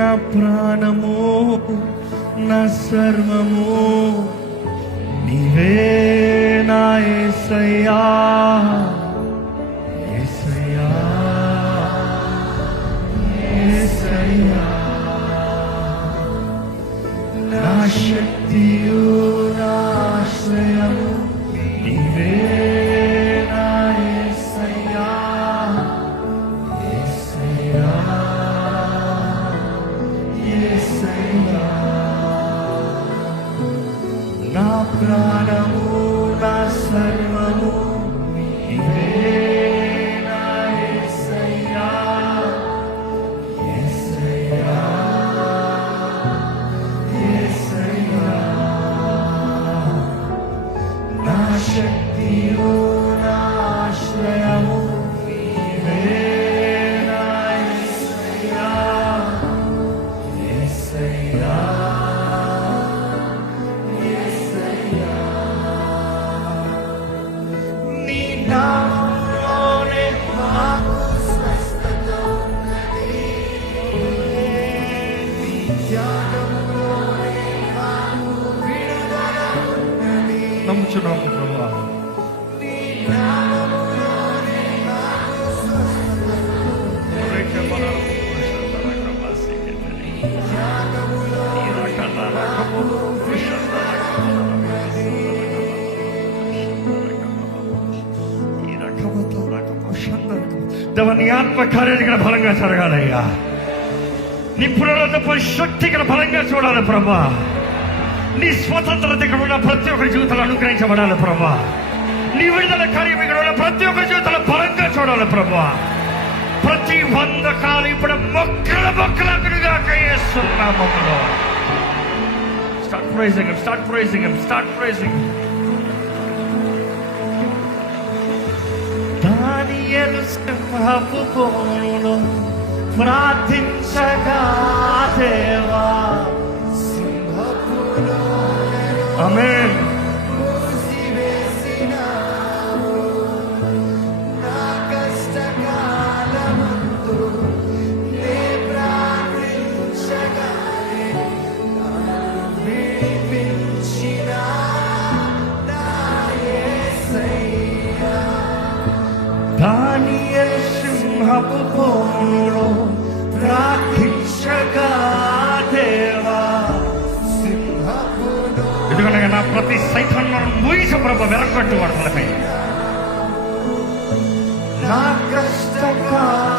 నా ప్రాణము నా సర్వము నీవే నా యేసయ్యా, యేసయ్యా, యేసయ్యా. నా శక్తియు నా ఆశ్రయము నీవే నా యేసయ్యా, యేసయ్యా, యేసయ్యా. నా ప్రాణము నా సర్వము నీవే నా యేసయ్యా, యేసయ్యా, యేసయ్యా. నా శక్తియు నా ఆశ్రయము నీవే నా యేసయ్యా, యేసయ్యా, యేసయ్యా. నీ నామములోనే మాకు స్వస్థత ఉన్నది, నీ త్యాగములోనే మాకు విడుదల ఉన్నది. నమ్ముచున్నాము ప్రభువా. నీ నామములోనే మాకు స్వస్థత ఉన్నది, నీ దేవని ఆత్మకార్యాలు ఇక్కడ బలంగా జరగాలయ్యా. నీ పునరుద్ధరణ శక్తి ఇక్కడ బలంగా చూడాలి ప్రభా. నీ స్వతంత్రత ఇక్కడ ఉన్న ప్రతి ఒక్కరి జీవితాలు అనుగ్రహించబడాలి ప్రభా. నీ విడుదల కార్యం ఇక్కడ ఉన్న ప్రతి ఒక్కరి జీవితాలు బలంగా చూడాలి ప్రభా. ప్రతి బంధకాలు ఇప్పుడు మొక్కలుగా చేస్తున్నాము. Start praising him, start praising him, start praising him. దానియేలు సింహపు బోనులో ప్రార్థించగా దేవా, సింహపులో ఆమేన్. నా కష్టకాలమందు నే ప్రార్థించగా విడిపించిన నా యేసయ్యా. దానియేలు సింహపు బోనులో ప్రార్థించగా దేవా, సింహపులో ఎందుకంటే నా ప్రతి సైతాన్ని మూయిస ప్రభ వెరగొట్టు వాడలపై నా కష్టకాల